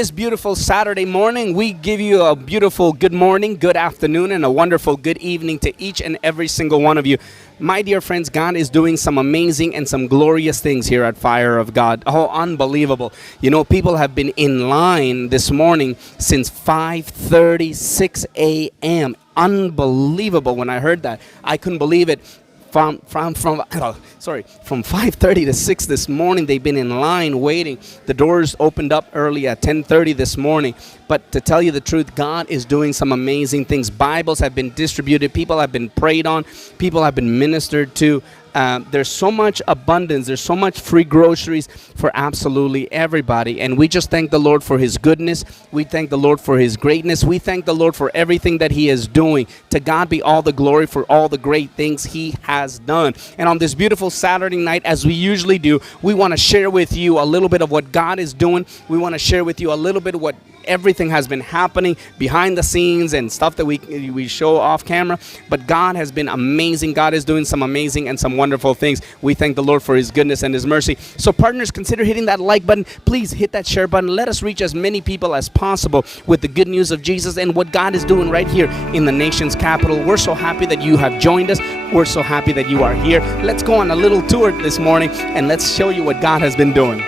This beautiful Saturday morning, we give you a beautiful good morning, good afternoon, and a wonderful good evening to each and every single one of you. My dear friends, God is doing some amazing and some glorious things here at Fire of God. Oh, unbelievable. You know, people have been in line this morning since 5:36 a.m. Unbelievable. When I heard that, I couldn't believe it. From 5:30 to 6 this morning, they've been in line waiting. The doors opened up early at 10:30 this morning. But to tell you the truth, God is doing some amazing things. Bibles have been distributed, people have been prayed on, people have been ministered to. There's so much abundance, there's so much free groceries for absolutely everybody, and we just thank the Lord for his goodness. We thank the Lord for his greatness. We thank the Lord for everything that he is doing. To God be all the glory for all the great things he has done. And on this beautiful Saturday night, as we usually do, we want to share with you a little bit of what God is doing. We want to share with you a little bit of what everything has been happening behind the scenes and stuff that we show off camera. But God has been amazing. God is doing some amazing and some wonderful things. We thank the Lord for his goodness and his mercy. So partners, consider hitting that like button. Please hit that share button. Let us reach as many people as possible with the good news of Jesus and what God is doing right here in the nation's capital. We're so happy that you have joined us. We're so happy that you are here. Let's go on a little tour this morning and let's show you what God has been doing.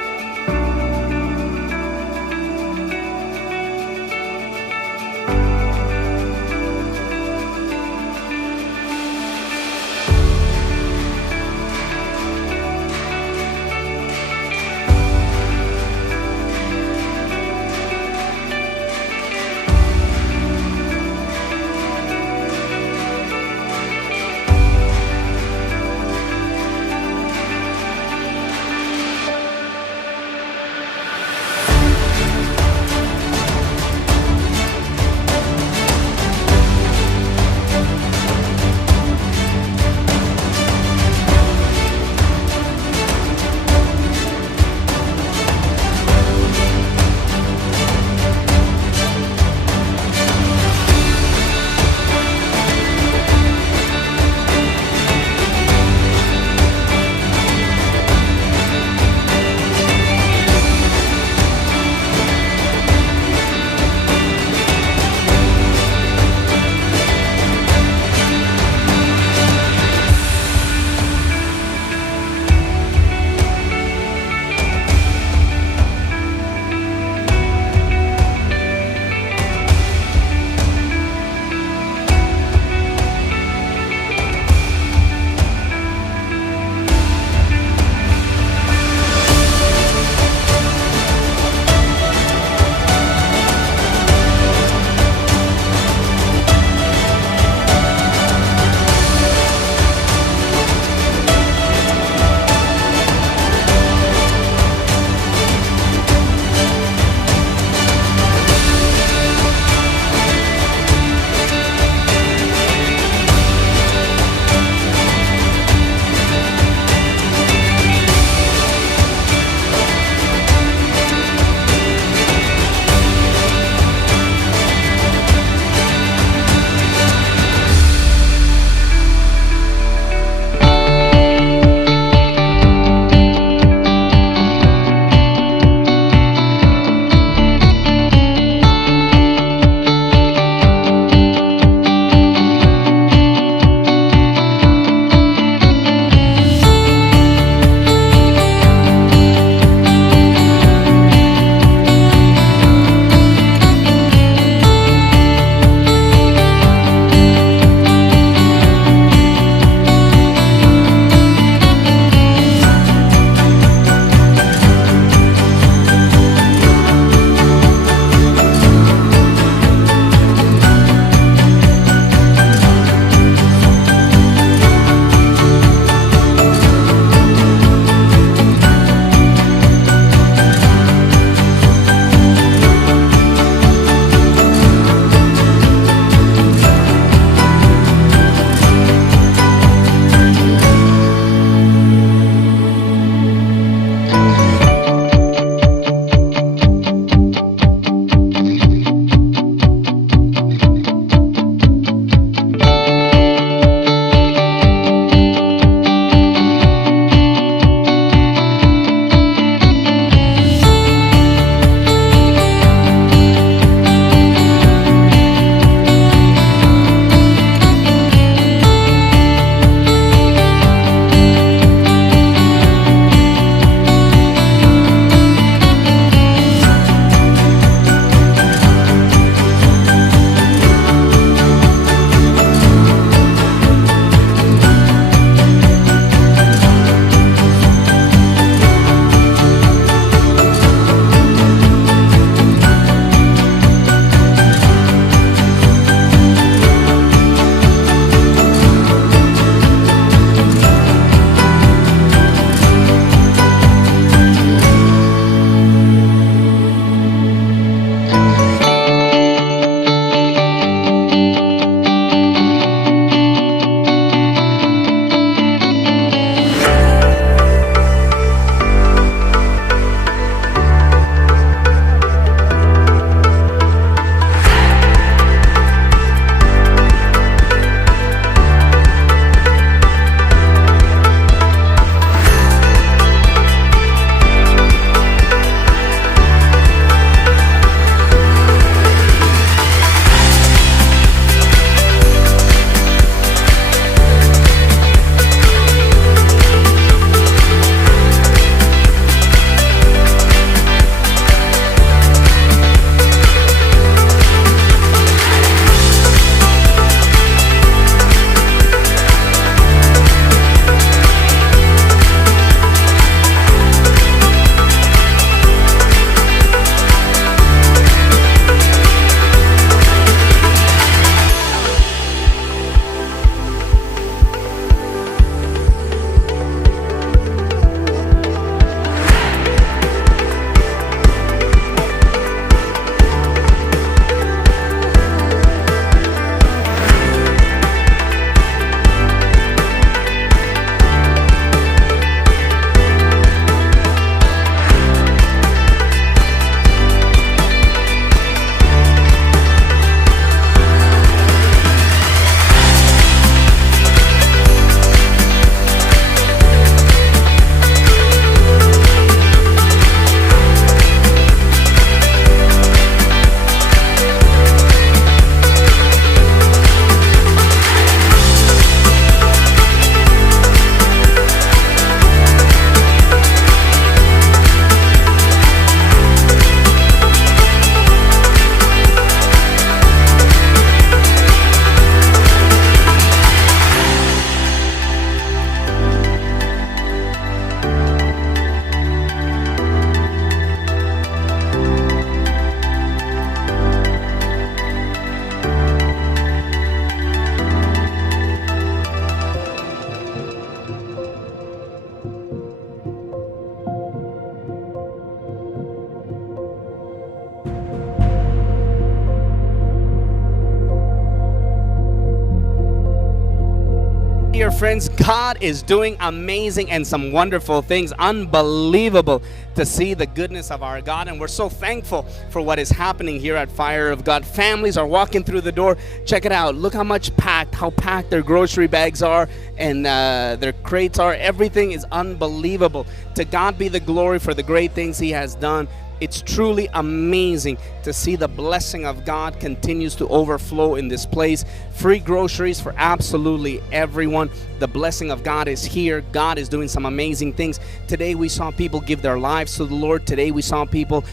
friends, God is doing amazing and some wonderful things. Unbelievable to see the goodness of our God. And we're so thankful for what is happening here at Fire of God. Families are walking through the door. Check it out. Look how packed their grocery bags are and their crates are. Everything is unbelievable. To God be the glory for the great things He has done. It's truly amazing to see the blessing of God continues to overflow in this place. Free groceries for absolutely everyone. The blessing of God is here. God is doing some amazing things. Today we saw people give their lives to the Lord. Today we saw people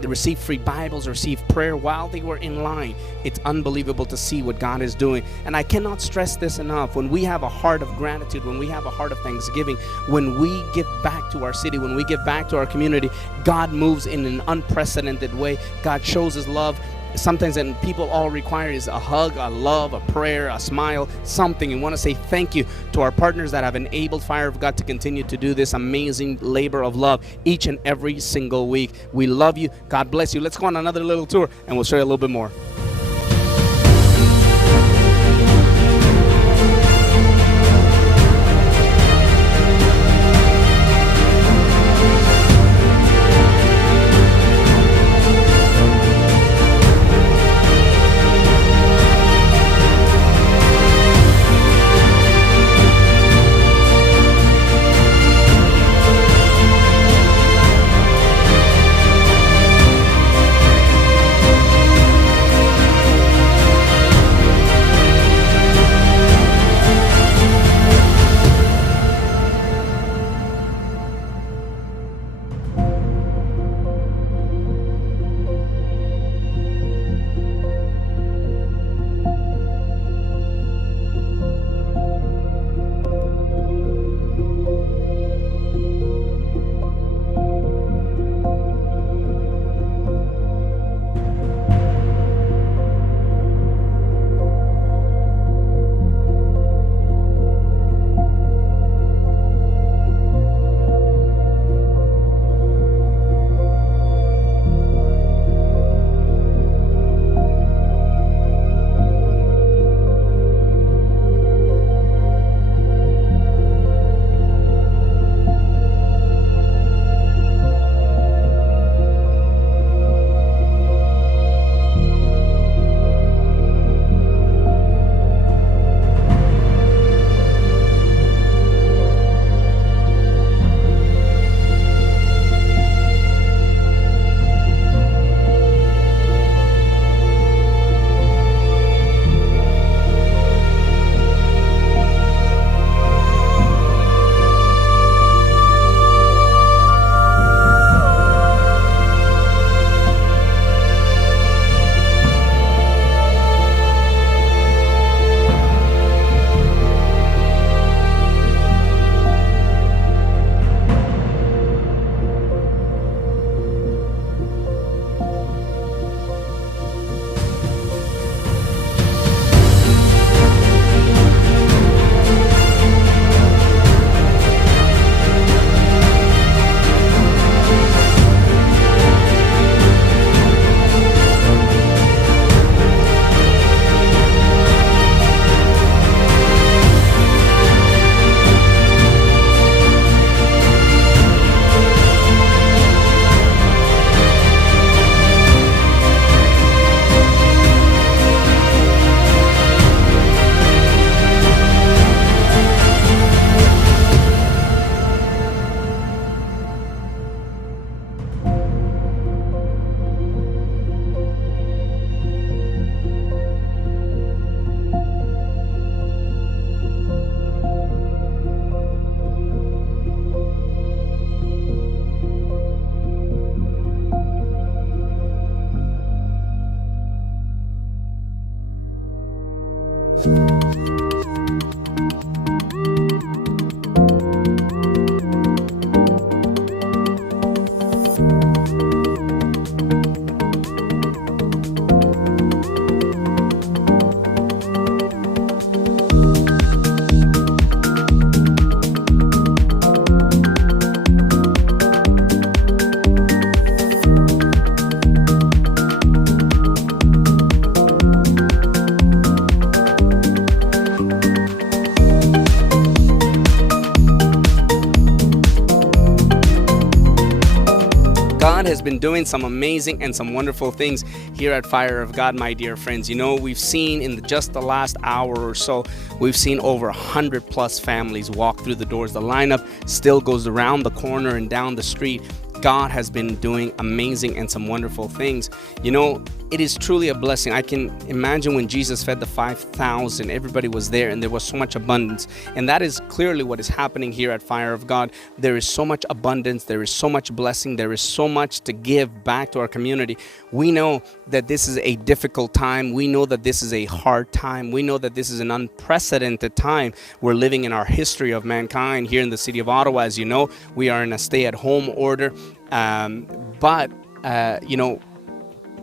receive free Bibles, receive prayer while they were in line. It's unbelievable to see what God is doing. And I cannot stress this enough. When we have a heart of gratitude, when we have a heart of thanksgiving, when we give back to our city, when we give back to our community, God moves in an unprecedented way. God shows His love. Sometimes and people all require is a hug, a love, a prayer, a smile, something. And want to say thank you to our partners that have enabled Fire of God to continue to do this amazing labor of love each and every single week. We love you. God bless you. Let's go on another little tour and we'll show you a little bit more. been doing some amazing and some wonderful things here at Fire of God, my dear friends. You know, we've seen in just the last hour or so, we've seen over 100 plus families walk through the doors. The lineup still goes around the corner and down the street. God has been doing amazing and some wonderful things. You know, it is truly a blessing. I can imagine when Jesus fed the 5,000, everybody was there and there was so much abundance. And that is clearly what is happening here at Fire of God. There is so much abundance. There is so much blessing. There is so much to give back to our community. We know that this is a difficult time. We know that this is a hard time. We know that this is an unprecedented time. We're living in our history of mankind here in the city of Ottawa. As you know, we are in a stay-at-home order. You know,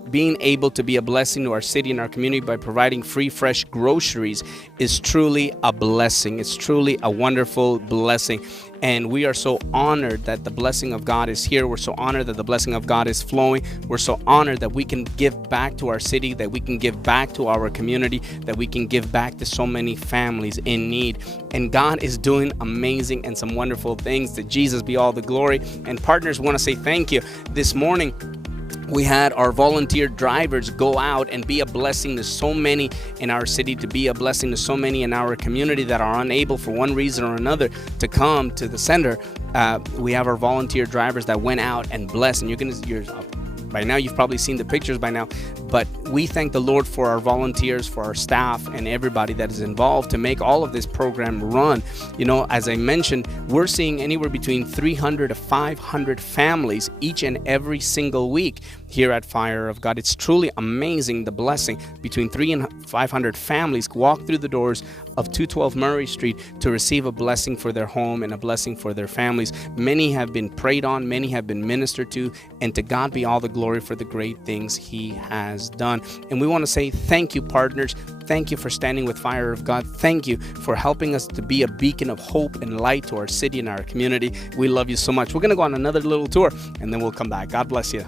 being able to be a blessing to our city and our community by providing free, fresh groceries is truly a blessing. It's truly a wonderful blessing. And we are so honored that the blessing of God is here. We're so honored that the blessing of God is flowing. We're so honored that we can give back to our city, that we can give back to our community, that we can give back to so many families in need. And God is doing amazing and some wonderful things. To Jesus be all the glory. And partners, want to say thank you. This morning, we had our volunteer drivers go out and be a blessing to so many in our city, to be a blessing to so many in our community that are unable for one reason or another to come to the center. We have our volunteer drivers that went out and blessed. And by now, you've probably seen the pictures by now, but we thank the Lord for our volunteers, for our staff, and everybody that is involved to make all of this program run. You know, as I mentioned, we're seeing anywhere between 300 to 500 families each and every single week here at Fire of God. It's truly amazing, the blessing. Between 300 and 500 families walk through the doors of 212 Murray Street to receive a blessing for their home and a blessing for their families. Many have been prayed on, many have been ministered to, and to God be all the glory for the great things He has done. And we want to say thank you, partners. Thank you for standing with Fire of God. Thank you for helping us to be a beacon of hope and light to our city and our community. We love you so much. We're going to go on another little tour, and then we'll come back. God bless you.